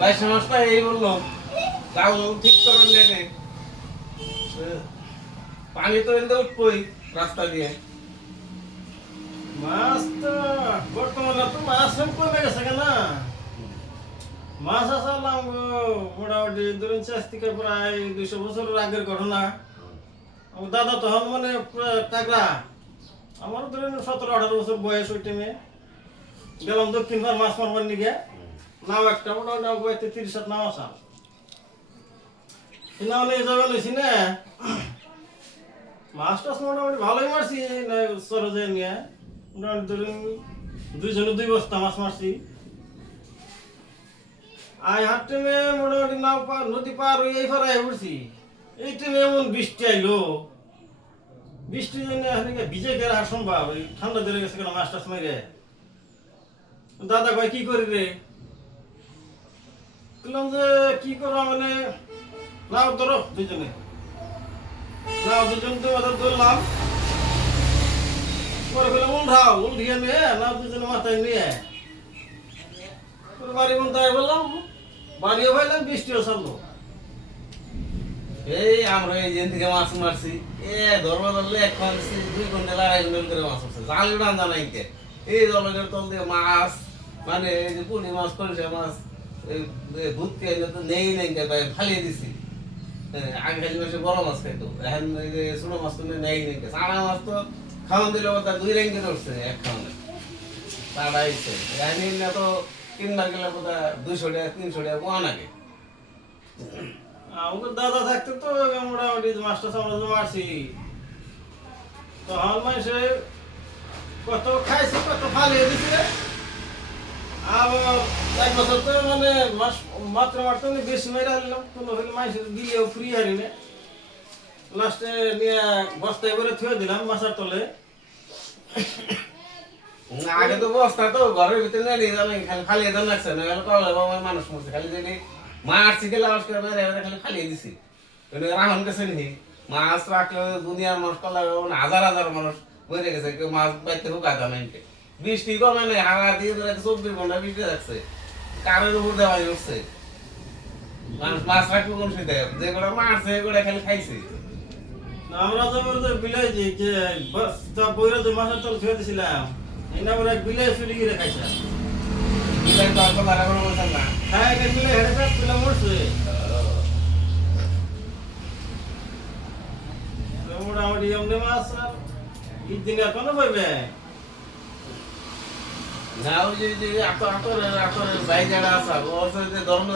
বাইশে মাসটা এই বললো যাও ঠিক করার লেগে পানি তো এনে উঠবই রাস্তা দিয়ে। মাছ তো বর্তমানে তো মাছ সব কমে গেছে কেন? মাছ আসালাম মোটামুটি ধরুন আজ থেকে প্রায় 200 বছরের আগের ঘটনা। আমার দাদা তখন মানে টাকরা, আমারও ধরুন 17-18 বছর বয়স ওই টাইমে গেলাম দক্ষিণ ভার মাছ মারবার নিগে। নাও একটা মোটামুটি নাও বইতে 30 নাও আসা নাও নিয়ে যাবে লইছি না। মাছ টাছ মোটামুটি ভালোই মারছি সরজে নিয়ে, মোটামুটি ধরুন 2 বস্তা মাছ মারছি। হাট টাইমে মোটামুটি নাও নদী পার হয়ে এই পাড়ায় উঠছি। এই টাইমে এমন বৃষ্টি আইলো, বৃষ্টি জন্য ভিজে গেলে আর সম্ভব, ওই ঠান্ডা ধরে গেছে কেন মাছ টাছ মেরে। দাদা কয় কি করি রে? বললাম যে কি করবো মানে নাও ধরো দুজনে, নাও দুজন তো ধরলাম। পরে বলে উল্টাও উল্টিয়ে নিয়ে নাও দুজনে মাথায় নিয়ে বাড়ি মন তাই বললাম, বাড়িও ভাইলাম বৃষ্টিও ছাড়লো। এই আমরা এই দিন থেকে মাছ মারছি ধরবা ধরলে 1 ঘন্টা 2 ঘন্টা 2.5 ঘন্টা করে মাছ মারছে, জাল উড়ান জানা ইনকে এই জলের তল দিয়ে মাছ মানে এই যে পুঁটি মাছ কলসা মাছ ভূতকে তো নেই নেই তাই ফালিয়ে দিছি। আগে খালি মাসে বড় মাছ খাইতো, এখন এই যে ছোট মাছ তো নেই নেই, চানা মাছ তো খাওয়ান দিলে তার 2 র্যাঙ্কে ধরছে এক খাওয়ানে তারা আইছে। এখন তো 3 বার গেলে বোধ 200 টাকা 300 টাকা পোয়া নাকি। আমাদের দাদা থাকতে তো মোটামুটি মাছটা আমরা তো মারছি, তখন মানুষে কত খাইছে কত ফালিয়ে দিছে। আবার 1 বছর তো মানে মাছ মাত্র মারতে বেশি মেরে হারলাম, কোনো হলে মানুষের দিলেও ফ্রি হারি না। লাস্টে নিয়ে বস্তায় করে থুয়ে দিলাম মাছের তলে। আগে তো বস্তা তো ঘরের ভিতরে নিয়ে যাবে খালি ফালিয়ে দেন লাগছে না, কলে বাবা মানুষ মরছে খালি যদি মারছি গেলে খালি ফালিয়ে দিছি। রাহন গেছে নি মাছ রাখলে দুনিয়ার মানুষ কলা হাজার হাজার মানুষ মরে গেছে, কেউ মাছ বাইতে হোক আধা নাইকে বৃষ্টি কমে নেই হাওয়া দিয়ে 24 ঘন্টা বৃষ্টি থাকছে, কারের উপর দেওয়া উঠছে। মানুষ মাছ রাখলে কোন সুবিধা, যেগুলো মারছে এগুলো খালি খাইছে। আমরা যেমন বিলাই যে বইরা যে মাছের তল থুয়ে দিছিলাম, এনা বলে বিলাই চুরি গিয়ে খাইছে। বিলাই তো আর কথা রাখানো মতো না, হ্যাঁ বিলাই হেঁটে পেট তুলে মরছে। মোটামুটি এমনি মাছ আর ঈদ দিন এখনো পাইবে না ওই যে আতর আতর আতর ভাই যারা আছে ওর সাথে ধর্ম